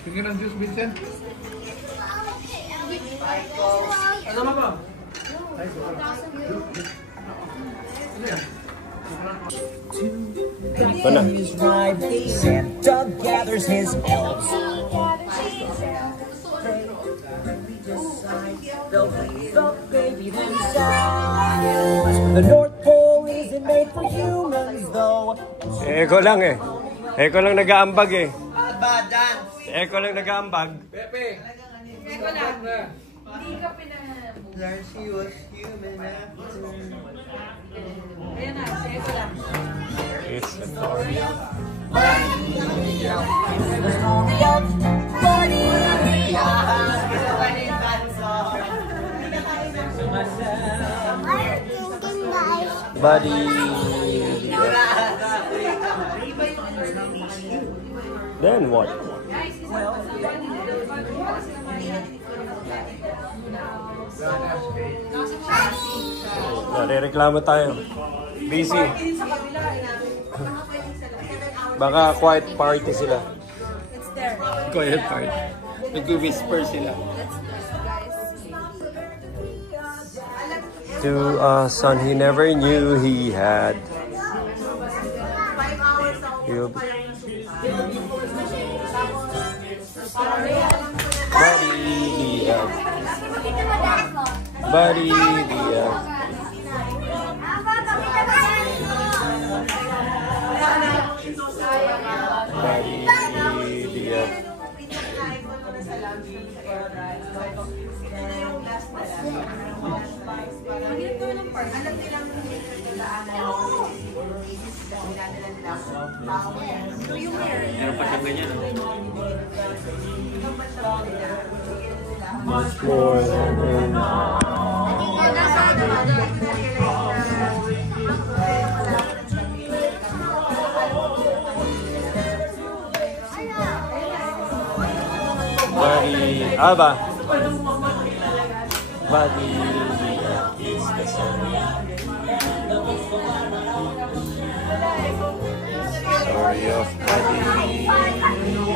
Sige ng juice, Vincent. Ano ba ba? Mana? Santa gathers his elves. The North Pole isn't made for humans, though. Eko lang eh. Eko lang nag-aambag eh. Ba, dance? Eko lang nag-aambag. Pepe! Eko lang. Hindi ka pinamove. Darcy was human after. Ayan na, si Eko lang. It's a story. Buddy! Then what? Nare-reklamo tayo. Busy. Baka quiet party sila. It's there. Quiet party. Nag-whisper sila. Let's guys. to a son he never knew he had. He'll be... Buddy, Meron pa siyang ganyan. much more than Buddy, Aba. Buddy is the son. Story of Buddy.